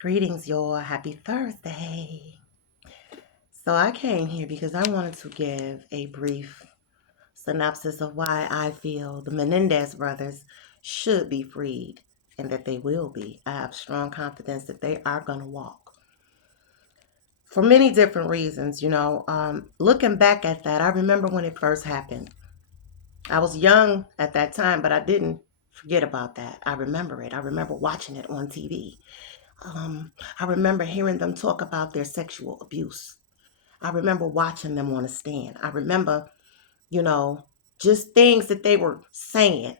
Greetings, y'all. Happy Thursday. So I came here because I wanted to give a brief synopsis of why I feel the Menendez brothers should be freed and that they will be. I have strong confidence that they are going to walk. For many different reasons, looking back at that, I remember when it first happened. I was young at that time, but I didn't forget about that. I remember it. I remember watching it on TV. I remember hearing them talk about their sexual abuse. I remember watching them on a stand. I remember, just things that they were saying,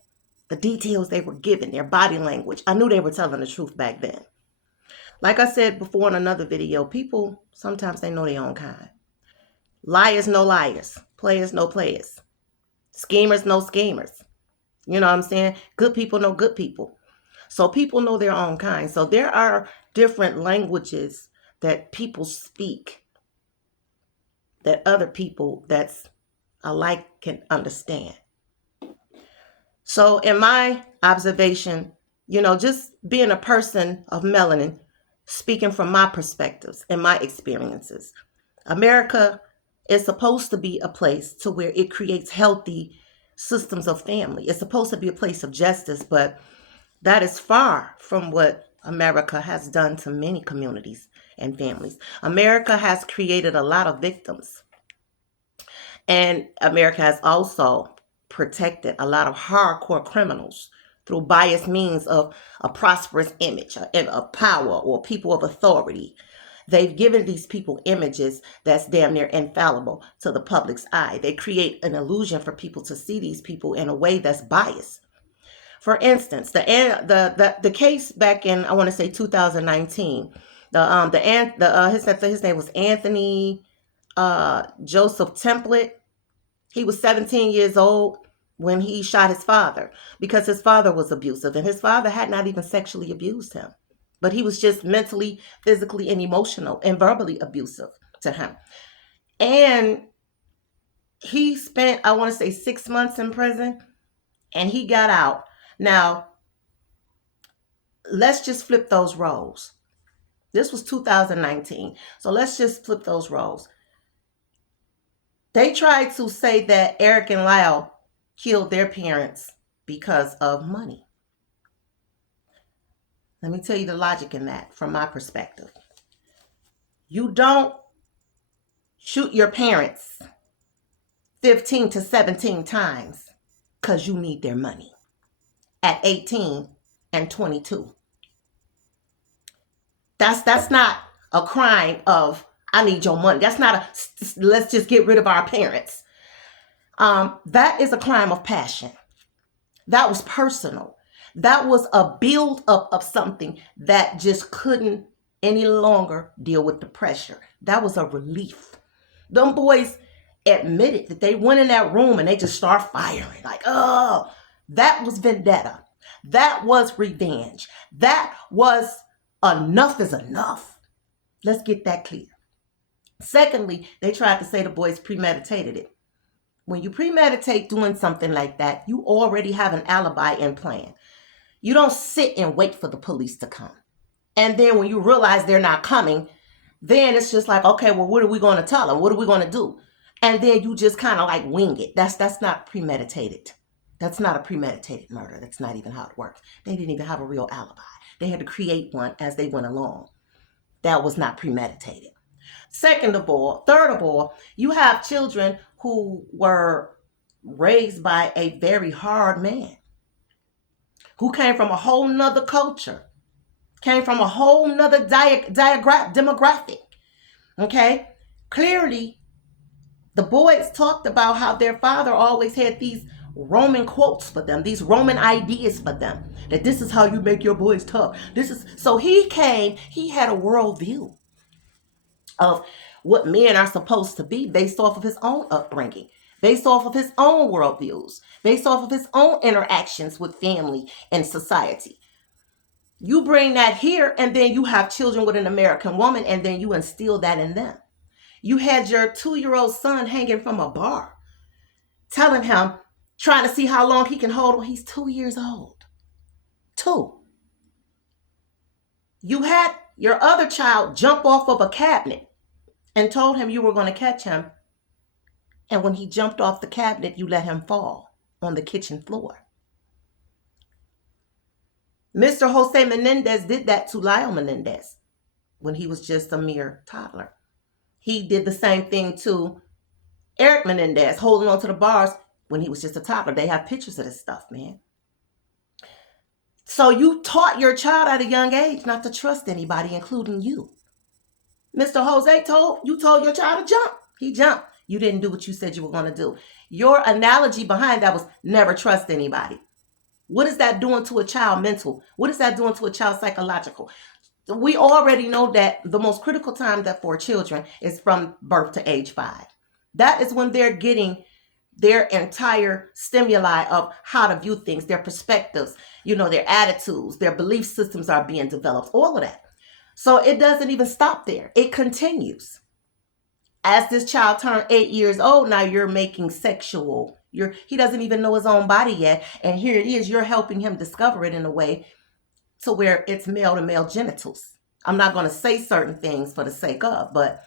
the details they were giving, their body language. I knew they were telling the truth back then. Like I said before in another video, people, sometimes they know their own kind. Liars know liars. Players know players. Schemers know schemers. You know what I'm saying? Good people know good people. So people know their own kind. So there are different languages that people speak that other people that's alike can understand. So in my observation, just being a person of melanin, speaking from my perspectives and my experiences, America is supposed to be a place to where it creates healthy systems of family. It's supposed to be a place of justice, but that is far from what America has done to many communities and families. America has created a lot of victims. And America has also protected a lot of hardcore criminals through biased means of a prosperous image and of power or people of authority. They've given these people images that's damn near infallible to the public's eye. They create an illusion for people to see these people in a way that's biased. For instance, the case back in, I want to say 2019, his name was Anthony Joseph Template. He was 17 years old when he shot his father because his father was abusive, and his father had not even sexually abused him, but he was just mentally, physically, and emotional and verbally abusive to him. And he spent, I want to say, 6 months in prison, and he got out. Now, let's just flip those roles. This was 2019. So let's just flip those roles. They tried to say that Eric and Lyle killed their parents because of money. Let me tell you the logic in that from my perspective. You don't shoot your parents 15 to 17 times because you need their money at 18 and 22. That's not a crime of I need your money. That's not let's just get rid of our parents. That is a crime of passion. That was personal. That was a build up of something that just couldn't any longer deal with the pressure. That was a relief. Them boys admitted that they went in that room and they just start firing. Like, oh, that was vendetta. That was revenge. That was enough is enough. Let's get that clear. Secondly, they tried to say the boys premeditated it. When you premeditate doing something like that, you already have an alibi and plan. You don't sit and wait for the police to come. And then when you realize they're not coming, then it's just like, okay, well, what are we going to tell them? What are we going to do? And then you just kind of like wing it. That's not premeditated. That's not a premeditated murder. That's not even how it works. They didn't even have a real alibi. They had to create one as they went along. That was not premeditated. Third of all, you have children who were raised by a very hard man who came from a whole nother culture, came from a whole nother demographic. Okay? Clearly, the boys talked about how their father always had these Roman quotes for them, these Roman ideas for them, that this is how you make your boys tough. So he had a worldview of what men are supposed to be based off of his own upbringing, based off of his own worldviews, based off of his own interactions with family and society. You bring that here, and then you have children with an American woman, and then you instill that in them. You had your 2-year-old son hanging from a bar, telling him, trying to see how long he can hold on. He's 2 years old. 2. You had your other child jump off of a cabinet and told him you were going to catch him. And when he jumped off the cabinet, you let him fall on the kitchen floor. Mr. Jose Menendez did that to Lyle Menendez when he was just a mere toddler. He did the same thing to Eric Menendez, holding on to the bars when he was just a toddler. They have pictures of this stuff, man. So you taught your child at a young age not to trust anybody, including you. Mr. Jose told your child to jump. He jumped. You didn't do what you said you were going to do. Your analogy behind that was never trust anybody. What is that doing to a child mental? What is that doing to a child psychological? We already know that the most critical time that for children is from birth to age 5. That is when they're getting their entire stimuli of how to view things, their perspectives, their attitudes, their belief systems are being developed, all of that. So it doesn't even stop there. It continues. As this child turned 8 years old, now you're making sexual. He doesn't even know his own body yet. And here it is, you're helping him discover it in a way to where it's male to male genitals. I'm not going to say certain things for the sake of, but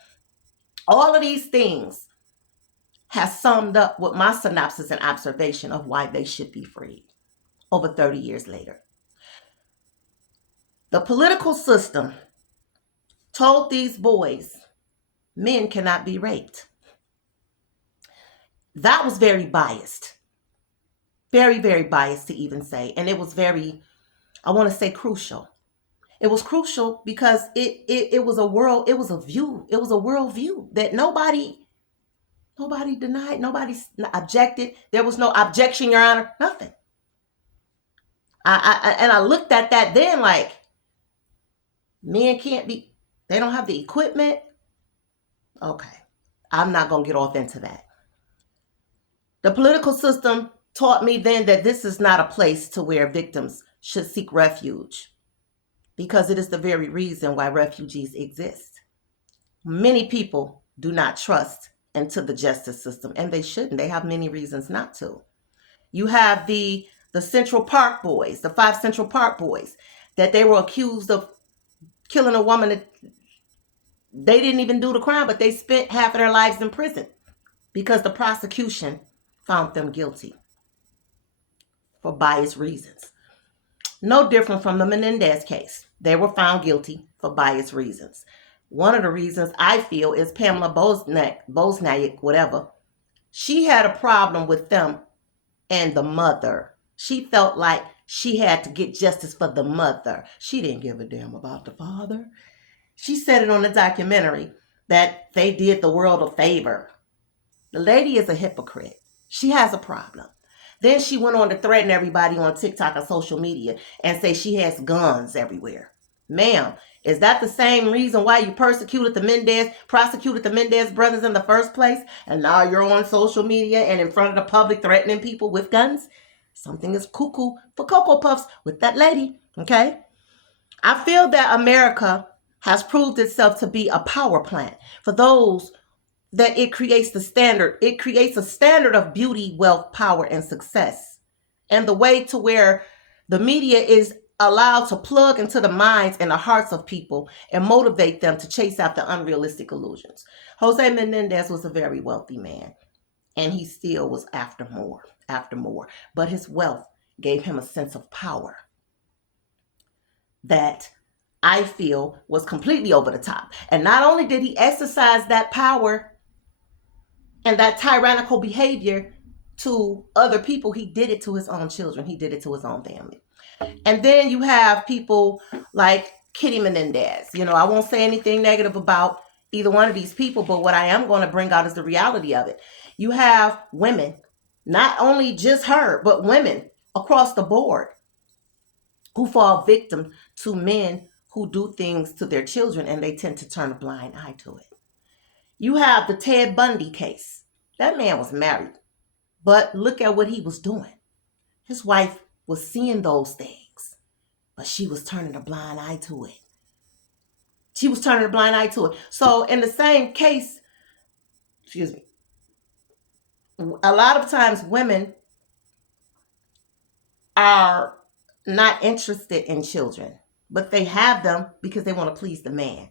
all of these things has summed up with my synopsis and observation of why they should be freed over 30 years later. The political system told these boys men cannot be raped. That was very biased. Very, very biased to even say. And it was very, I want to say, crucial. It was crucial because it was a worldview that nobody denied, nobody objected. There was no objection, Your Honor, nothing. I looked at that then like, men they don't have the equipment. Okay, I'm not going to get off into that. The political system taught me then that this is not a place to where victims should seek refuge, because it is the very reason why refugees exist. Many people do not trust into the justice system, and they shouldn't. They have many reasons not to. You have the Central Park boys, the 5 Central Park boys, that they were accused of killing a woman that they didn't even do the crime, but they spent half of their lives in prison because the prosecution found them guilty for biased reasons. No different from the Menendez case. They were found guilty for biased reasons. One of the reasons I feel is Pamela Bosniak, whatever. She had a problem with them and the mother. She felt like she had to get justice for the mother. She didn't give a damn about the father. She said it on the documentary that they did the world a favor. The lady is a hypocrite. She has a problem. Then she went on to threaten everybody on TikTok or social media and say she has guns everywhere. Ma'am, is that the same reason why you prosecuted the Menendez brothers in the first place? And now you're on social media and in front of the public threatening people with guns? Something is cuckoo for Cocoa Puffs with that lady, okay? I feel that America has proved itself to be a power plant for those that it creates the standard. It creates a standard of beauty, wealth, power, and success. And the way to where the media is allowed to plug into the minds and the hearts of people and motivate them to chase after unrealistic illusions. Jose Menendez was a very wealthy man, and he still was after more. But his wealth gave him a sense of power that I feel was completely over the top. And not only did he exercise that power and that tyrannical behavior to other people, he did it to his own children. He did it to his own family. And then you have people like Kitty Menendez. I won't say anything negative about either one of these people, but what I am going to bring out is the reality of it. You have women, not only just her, but women across the board who fall victim to men who do things to their children, and they tend to turn a blind eye to it. You have the Ted Bundy case. That man was married, but look at what he was doing. His wife was seeing those things, but she was turning a blind eye to it. So in the same case, a lot of times women are not interested in children but they have them because they want to please the man.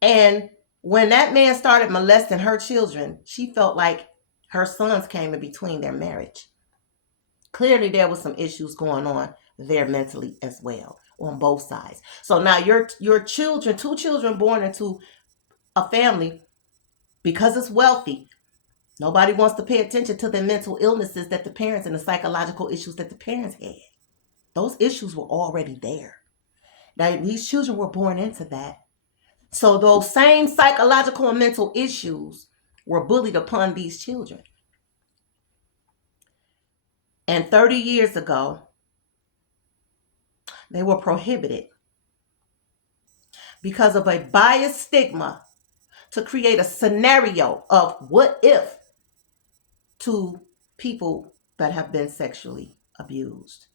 And when that man started molesting her children, she felt like her sons came in between their marriage. Clearly, there was some issues going on there mentally as well on both sides. So now your children, 2 children born into a family, because it's wealthy, nobody wants to pay attention to the mental illnesses that the parents and the psychological issues that the parents had. Those issues were already there. Now, these children were born into that. So those same psychological and mental issues were bullied upon these children. And 30 years ago, they were prohibited because of a biased stigma to create a scenario of what if to people that have been sexually abused.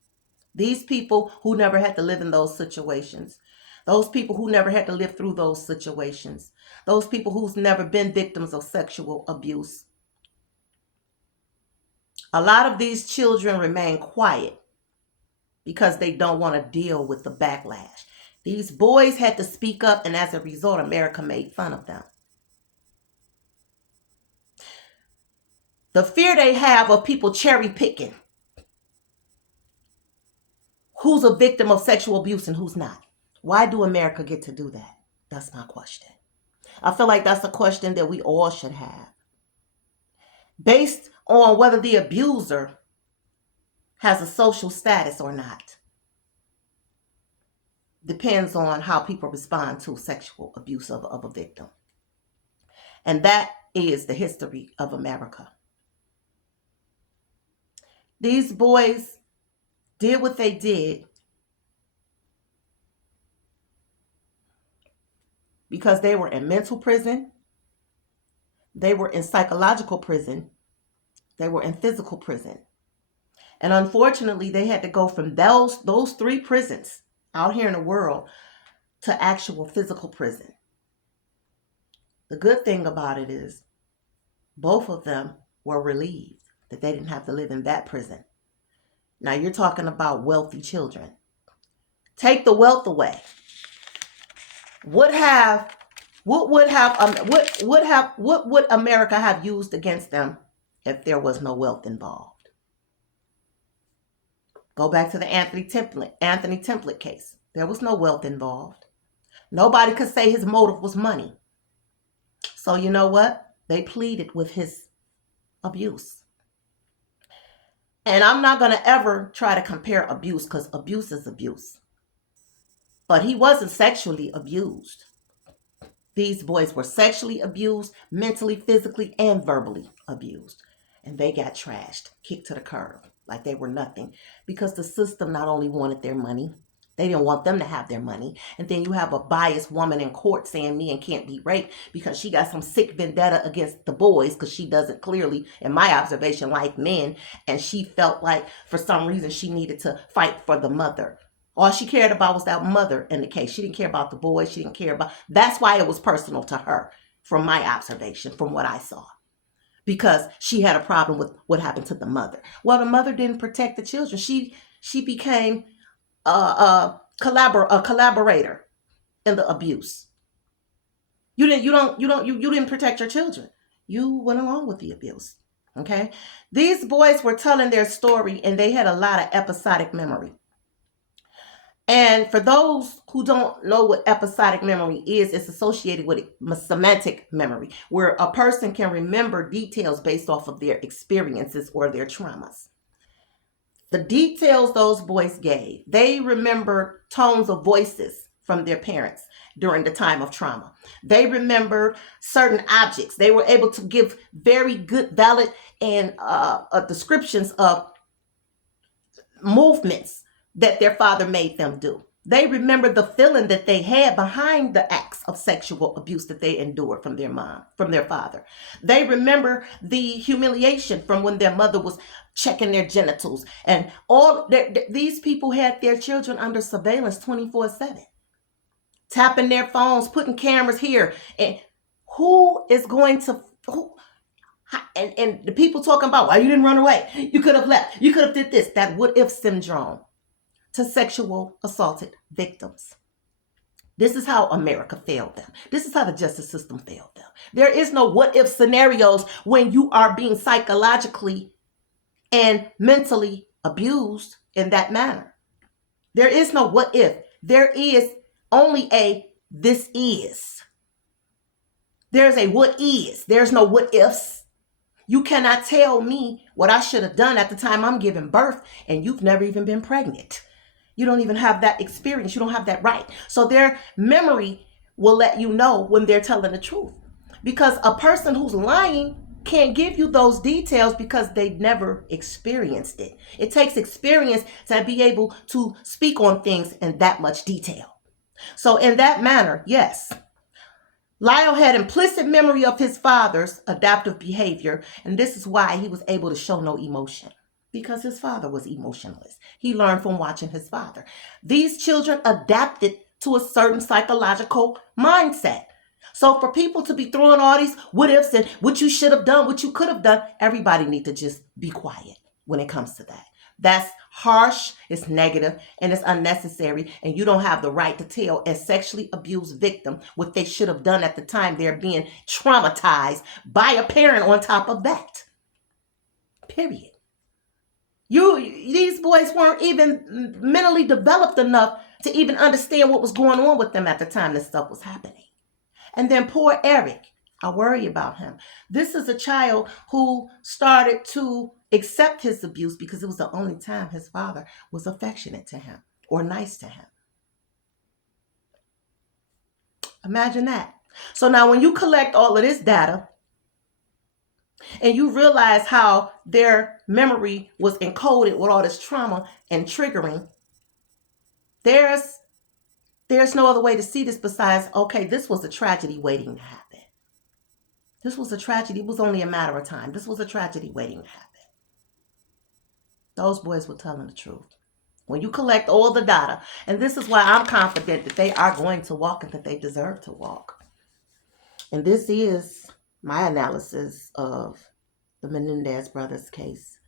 These people who never had to live in those situations, those people who never had to live through those situations, those people who's never been victims of sexual abuse. A lot of these children remain quiet because they don't want to deal with the backlash. These boys had to speak up, and as a result, America made fun of them. The fear they have of people cherry picking who's a victim of sexual abuse and who's not. Why do America get to do that? That's my question. I feel like that's a question that we all should have. Based on whether the abuser has a social status or not. Depends on how people respond to sexual abuse of a victim. And that is the history of America. These boys did what they did because they were in mental prison, they were in psychological prison, they were in physical prison. And unfortunately, they had to go from those 3 prisons out here in the world to actual physical prison. The good thing about it is both of them were relieved that they didn't have to live in that prison. Now you're talking about wealthy children. Take the wealth away. What would America have used against them if there was no wealth involved? Go back to the Anthony Template case. There was no wealth involved. Nobody could say his motive was money. So you know what? They pleaded with his abuse. And I'm not going to ever try to compare abuse because abuse is abuse. But he wasn't sexually abused. These boys were sexually abused, mentally, physically, and verbally abused. And they got trashed, kicked to the curb like they were nothing because the system not only wanted their money, they didn't want them to have their money. And then you have a biased woman in court saying men can't be raped because she got some sick vendetta against the boys because she doesn't clearly, in my observation, like men. And she felt like for some reason she needed to fight for the mother. All she cared about was that mother in the case. She didn't care about the boys. She didn't care about... That's why it was personal to her from my observation, from what I saw. Because she had a problem with what happened to the mother. Well, the mother didn't protect the children. She became a collaborator in the abuse. You didn't protect your children. You went along with the abuse. Okay? These boys were telling their story and they had a lot of episodic memory. And for those who don't know what episodic memory is, it's associated with semantic memory, where a person can remember details based off of their experiences or their traumas. The details those boys gave, they remembered tones of voices from their parents during the time of trauma. They remembered certain objects. They were able to give very good, valid, and descriptions of movements that their father made them do. They remember the feeling that they had behind the acts of sexual abuse that they endured from their mom, from their father. They remember the humiliation from when their mother was checking their genitals. And all these people had their children under surveillance 24/7, tapping their phones, putting cameras here. And who is going to... And the people talking about, why you didn't run away? You could have left. You could have did this. That what if syndrome. to sexual assaulted victims. This is how America failed them. This is how the justice system failed them. There is no what if scenarios when you are being psychologically and mentally abused in that manner. There is no what if. There is only a this is. There's a what is. There's no what ifs. You cannot tell me what I should have done at the time I'm giving birth, and you've never even been pregnant. You don't even have that experience. You don't have that right. So their memory will let you know when they're telling the truth. Because a person who's lying can't give you those details because they've never experienced it. It takes experience to be able to speak on things in that much detail. So in that manner, yes, Lyle had implicit memory of his father's adaptive behavior, and this is why he was able to show no emotion, because his father was emotionless. He learned from watching his father. These children adapted to a certain psychological mindset. So for people to be throwing all these what ifs and what you should have done, what you could have done, everybody need to just be quiet when it comes to that. That's harsh, it's negative, and it's unnecessary, and you don't have the right to tell a sexually abused victim what they should have done at the time they're being traumatized by a parent on top of that. Period. These boys weren't even mentally developed enough to even understand what was going on with them at the time this stuff was happening. And then poor Eric, I worry about him. This is a child who started to accept his abuse because it was the only time his father was affectionate to him or nice to him. Imagine that. So now when you collect all of this data and you realize how their memory was encoded with all this trauma and triggering, there's no other way to see this besides, okay, this was a tragedy waiting to happen. This was a tragedy. It was only a matter of time. This was a tragedy waiting to happen. Those boys were telling the truth. When you collect all the data, and this is why I'm confident that they are going to walk and that they deserve to walk. And this is my analysis of the Menendez Brothers case,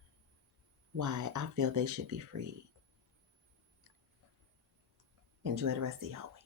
why I feel they should be freed. Enjoy the rest of your week.